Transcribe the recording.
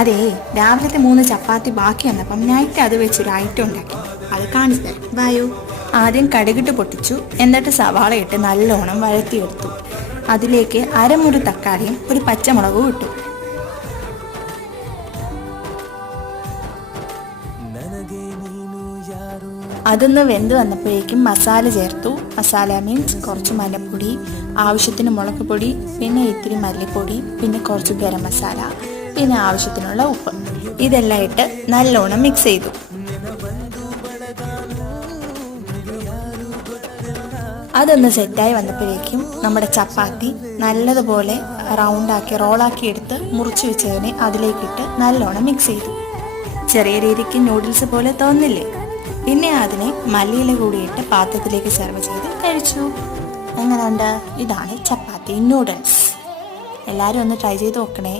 അതെ, രാവിലത്തെ 3 ചപ്പാത്തി ബാക്കി വന്നപ്പം നൈറ്റ് അത് വെച്ചൊരു ഐറ്റം ഉണ്ടാക്കി. അത് കാണിച്ചു തരാം, വായു. ആദ്യം കടുകിട്ട് പൊട്ടിച്ചു, എന്നിട്ട് സവാള ഇട്ട് നല്ലോണം വഴറ്റിയെടുത്തു. അതിലേക്ക് അരമുറി തക്കാളിയും ഒരു പച്ചമുളകും ഇട്ടു. അതൊന്ന് വെന്ത് വന്നപ്പോഴേക്കും മസാല ചേർത്തു. മസാല മീൻസ് കുറച്ച് മഞ്ഞൾപ്പൊടി, ആവശ്യത്തിന് മുളക് പൊടി, പിന്നെ ഇത്തിരി മല്ലിപ്പൊടി, പിന്നെ കുറച്ച് ഗരം മസാല, പിന്നെ ആവശ്യത്തിനുള്ള ഉപ്പ്. ഇതെല്ലാം ഇട്ട് നല്ലോണം മിക്സ് ചെയ്തു. അതൊന്ന് സെറ്റായി വന്നപ്പോഴേക്കും നമ്മുടെ ചപ്പാത്തി നല്ലതുപോലെ റൗണ്ടാക്കി റോളാക്കി എടുത്ത് മുറിച്ച് വെച്ചതിനെ അതിലേക്കിട്ട് നല്ലോണം മിക്സ് ചെയ്തു. ചെറിയ രീതിക്ക് നൂഡിൽസ് പോലെ തോന്നില്ലേ? പിന്നെ അതിനെ മല്ലിയില കൂടിയിട്ട് പാത്രത്തിലേക്ക് സെർവ് ചെയ്ത് കഴിച്ചു. എങ്ങനെയുണ്ട്? ഇതാണ് ചപ്പാത്തി നൂഡിൽസ്. എല്ലാവരും ഒന്ന് ട്രൈ ചെയ്ത് നോക്കണേ.